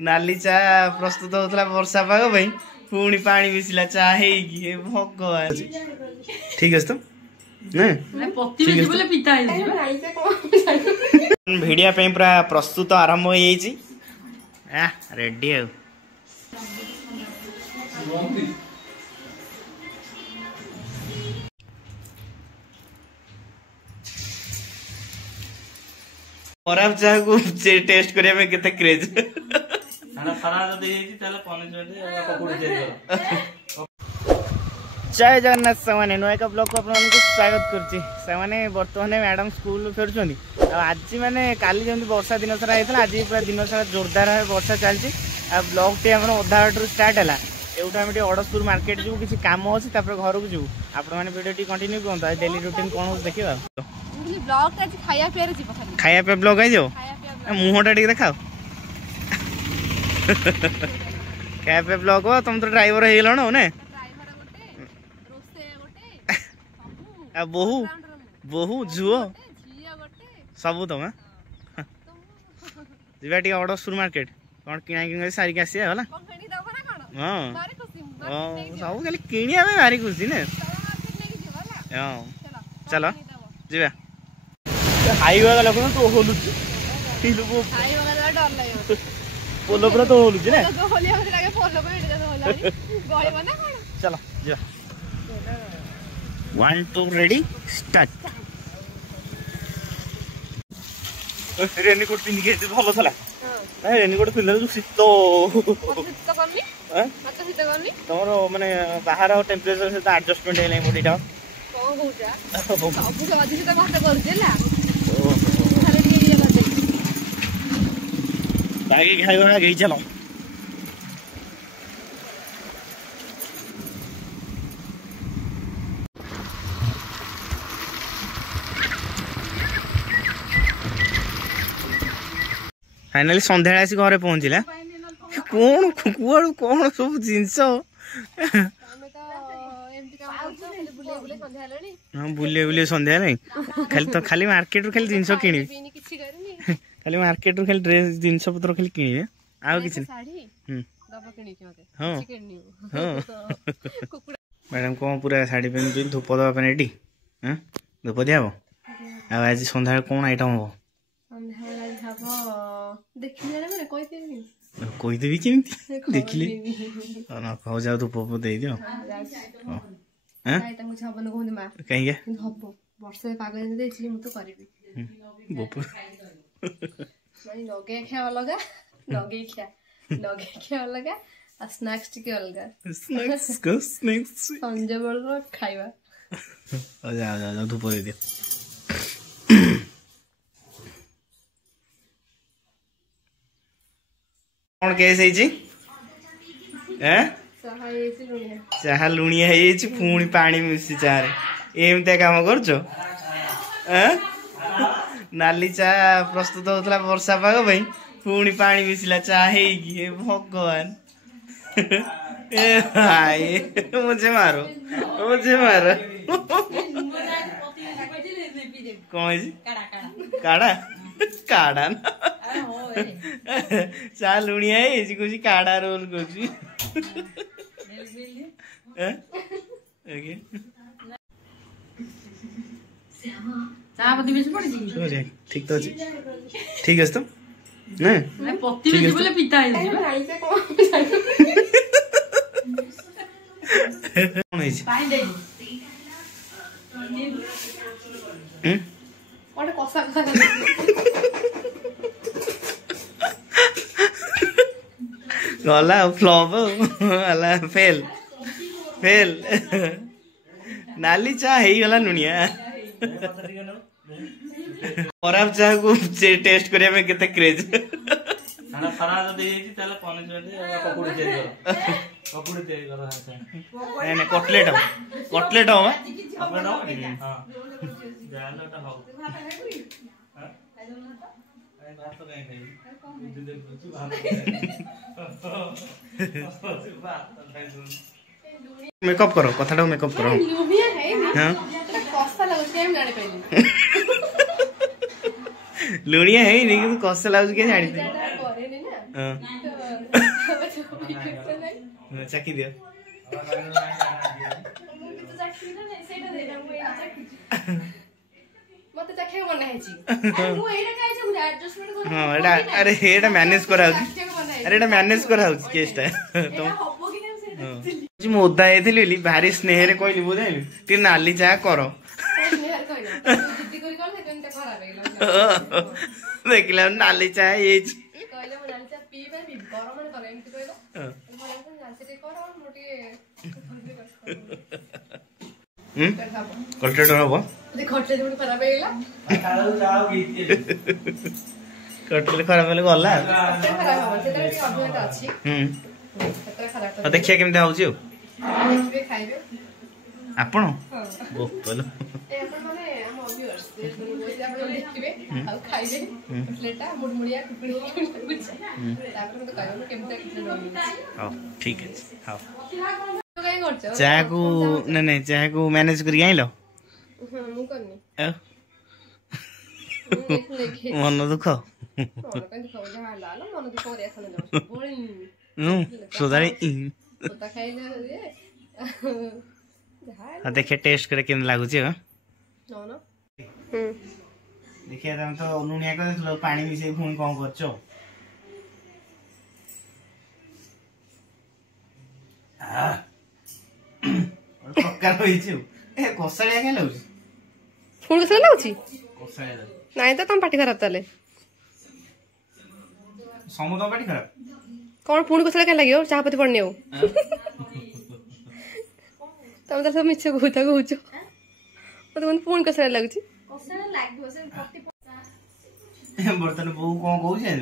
नाली चा प्रस्तुत होता वर्षा पाग पुणी पानी मिसला चा भगवान ठीक है तो भिडिया पूरा प्रस्तुत आरंभ हो रेडी खराब चाह को टेस्ट करिया में केते क्रेज जय जगन्नाथ सामाने नुआ एक ब्लॉग को आप स्वागत करने बर्तमान मैडम स्कूल फेर आज मैंने काली जमी वर्षा दिन सारा होता आज पूरा दिन सारा जोरदार वर्षा चलती ब्लॉग टे अधा बाटू स्टार्ट है एवं आम अड़सपुर मार्केट जो किसी कम अच्छी घर को जीव आपण मैंने वीडियो टी कंटिन्यू कहते डेली रुटीन कौन देखा खाया पे ब्लॉग आई मुहटा टे देखा खाया पे ब्लॉग हो तुम तो ड्राइवर हो ना बहु बहु झुओ सबू तुम जी अड़सपुर मार्केट कौन किना कि सारिक आस हाँ सब खाली किणिया भारी खुशी ना हाँ चलो जी हाईवे लोक तो होलुची पोलो पूरा तो होलुची ना चलो जी 1 2 रेडी स्टार्ट रेनकोट पिंधि के भल था रेनकोट पिंधे शीत तुम माने बाहर टेम्परेचर सहित एडजस्टमेंट है बॉडीटा खाइबा आगे चलो फाइनाली संध्या आसी घरे पहुँचला कौन कुआड़ू कौन सब जिनस हाँ बुले बुले संध्या खाली तो खाली मार्केट रू खाली जिनस किणी खाली मार्केट रू खाली ड्रेस जिनस पत्र खाली किणी आउ किछि हाँ हाँ मैडम कौन पूरा साड़ी पहन धूप दवा रेडी हाँ धूप दिया आज संध्या कौन आइटम हम कहीदेवी केमती देखिले कह जाओ धूप दे दियो कहीं खाଇବା धूप दे दियो कौन केस चाह लुणिया पुणी पानी मिसी चाह एमती कम कर नाली चा प्रस्तुत होता वर्षा पाग पुणी पानी मिसला चा भगवान मुझे मारो कौन काड़ा काड़ा चा लुणिया कुछ काड़ा रोल कर ठीक तो अच्छी ठीक है तो ना गला फ्लॉप वाला फेल फेल नाली चा है गला लुणिया खराब चाह को टेस्ट करिया में केते क्रेज खराब दे जेती ताले पनिशमेंट पकोड़ी तैयारी करो नहीं कटलेट हो हां जालटा हो मेकअप करो कथा मेकअप करो हाँ लुणिया है नहीं कस लगुच के जानी ଚାକି ଦିଅ ହଁ ଏଇଟା ଆରେ ଏଇଟା ମ୍ୟାନେଜ କରାହଉଛି ଆରେ ଏଇଟା ମ୍ୟାନେଜ କରାହଉଛି କେସଟା ମୁଁ ଓଦା ହେଇଥିଲି ବୋଲି ଭାରି ସ୍ନେହରେ କହିଲି ବୁଝାଇଲି ଟିକେ ନାଲି ଚାହା କର ଦେଖିଲା ନାଲି ଚାହା ହେଇଯାଇଛି କଟଲେଟ୍ ହବ କଟଲେଟ୍ ଖରାପ ହେଲେ ଗଲା ଦେଖିବା କେମିତି ହଉଛି ଆଉ ଆପଣ ଠିକ ଅଛି ଚାହା को नहीं चाह को मैनेज करके आइल मन दुख देखिए टेस्ट करे केन लागुची देखिए तुम तो लुणिया कर पानी मिसे पुणी कौन करछ पक्का होइछु ए कोसळिया के लाउची पुणी कोसळिया लाउची कोसळिया नाही तो तुम पाटी खराब ताले समुद्र पाटी खराब कौन पुणी कोसळिया के लागियो चाहपति पड़ने हो तुम तो सब मिछ कहूता कहूचो मते मन पुणी कोसळिया लाଗୁची कोसळिया लागियो से पति बर्तन बो कोन कहू छै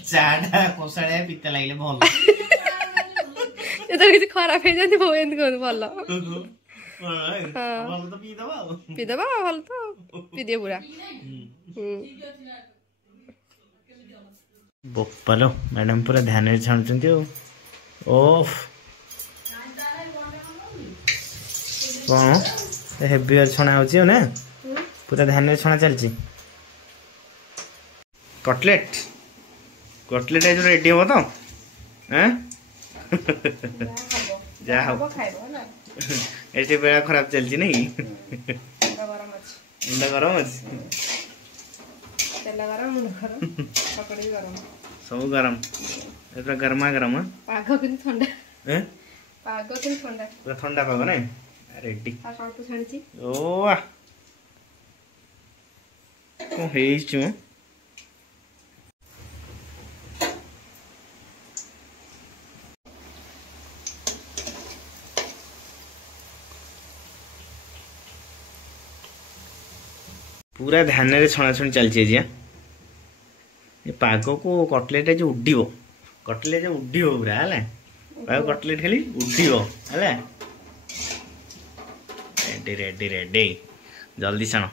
चाटा कोसळिया पिता लागले भल ये तो किसी खराब है जाती वो एंड को भल भल तो पी दबा भल तो पी दिए पूरा बोपालो मैडम पूरा ध्यान रे छाणचंती ओफ कौन हेवी छणा होची ना पूरा ध्यान रे छणा चलची कटलेट कटलेट है जो रेडी हो तो हैं जा हो ऐसे बेला खराब चलची नहीं मुंडा गरम अछि तेला गरम मुंडा गरम पकड़ी गरम सब गरम एटा गरमा गरम पागो किन ठंडा हैं पागो किन ठंडा पूरा ठंडा पागो नहीं रेडी आ कौन तो छाणची ओ आ को हेइछु पूरा ध्यान रे छणाछणी चलछि जे ये पागो को कटलेट जो उड्डीबो कटलेट जो उड्डीबो पूरा हला पागो कटलेट खाली उड्डीबो हला रेडी रेडी रेडी जल्दी छाण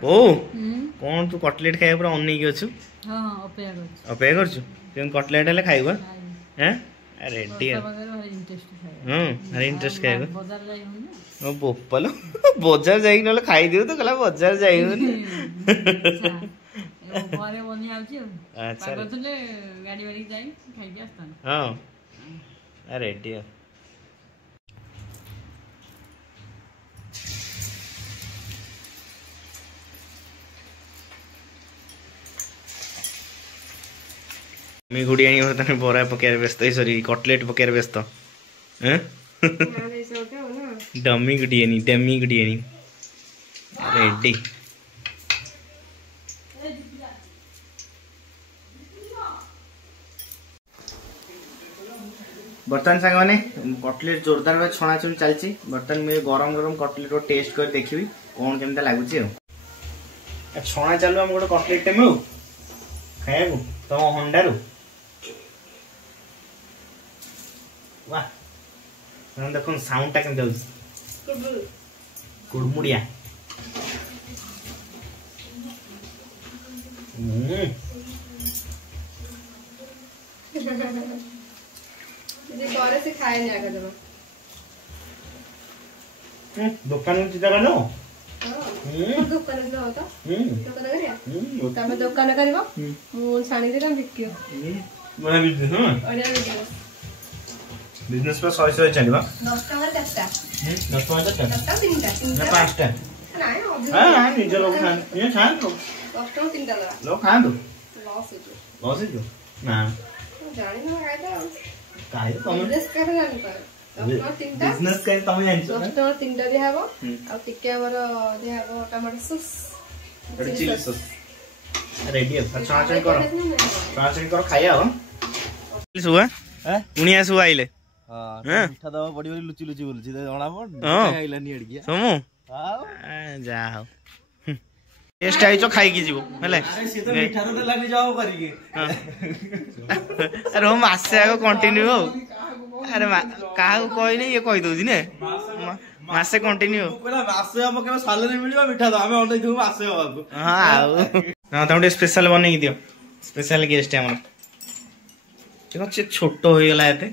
ओ कौन तू कटलेट खाए पूरा अनै की अछु हां अपेक्षा करछु केन कटलेट हले खाइबो हैं रेडी हां अरे इंटरेस्ट खाइबो बाजार जाई ओ बोपलो बाजार जाई नले खाई दियो तो कला बाजार जाई होनी घरे बनी आउची अच्छा पागतले गाड़ी वाड़ी जाई खाई के आस्तान हां रेडी मी गुड़ियानी होता बोरा पकेर व्यस्त सॉरी कटलेट पकेर व्यस्त हैं डमी गुड़ियानी रेडी बर्तमान सांग मैंने कटलेट जोरदार भाव छणाछुणी चलती बर्तमान मुझे गरम गरम कटलेट को टेस्ट कर देखी कौन केमता लगुच छणा चालू आम गोटे कटलेट टे मु खाया तुम हंडारू वाह देखो साउंड टा केमता होउछ कुड़मुड़िया जे करे से खाए नहीं आगा जमा दुकान में चिता करो दुकान से होता दुकान करिया तमे दुकान करबो मु साणी दे काम बिकियो बड़ा बिजनेस हां ओडिया बिजनेस बिजनेस पर 100 चलबा 10 टका चारटा 10 टका चारटा तीनटा ना पांचटा नाइ हां निज लोग खान ये खान तो 10 टका तीनटा दवा लोग खान तो लॉस है जो ना जानि न खाइदा काय तो बिजनेस करे जानि पर 10 टका तीनटा बिजनेस करे तमे जानछो 10 टका तीनटा दे हबो आ टिके हमर दे हबो tomato sauce chilli sauce ready है छाछन करो खाया हो सुआ हैं उनिया सुआ आइले हां मीठा दवा बड़ी बड़ी लुची लुची बोलची जणा पड़ आइला नि अड़गिया समू हां जा हो टेस्ट आई जो खाई की जीवो हेले अरे से तो मीठा तो लानी जाओ करी के अरे हम मासे आगो कंटिन्यू हो अरे काहा को कोई नहीं ये कोई दोजी ने मासे कंटिन्यू हो कोला मासे हम के सैलरी मिलियो मीठा दवा हमें ऑनलाइन दू मासे बाबू हां आउ ना तमटे स्पेशल बने दियो स्पेशल गेस्ट है हमर देखो से छोटो हो गेला एते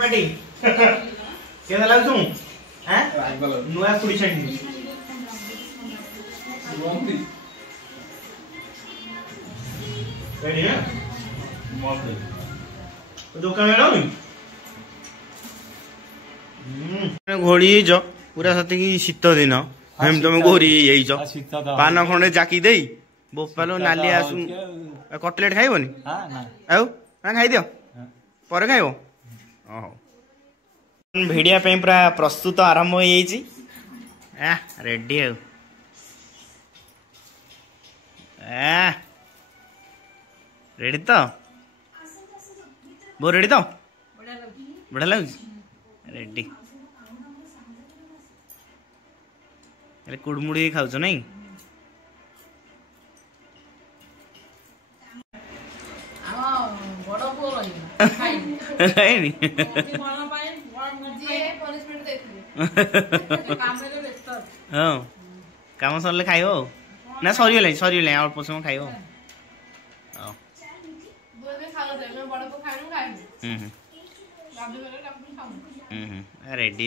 पार्टी केना लागु तू हैं नुआ कुड़ी छंडी रेडी है मॉडल तो दुकान में ना घोड़ी जो पूरा सती की शीत दिन हम तुम घोड़ी यही जो पान खंडे जाकी दे बोपालो नाली आसु कटलेट खाइबनी हां ना आउ ना खाइ दियो पर खाइबो ओहो भिडिया पे पूरा प्रस्तुत आरंभ हो जाइछि आ रेडी हो आ रेडी तो बो रेडी तो बढ़िया लग रेडी अरे कुड़मुड़ी खाऊ नहीं खाइनी हाँ काम सरले खाइब ना सरीगला अल्प समय खाइब रेडी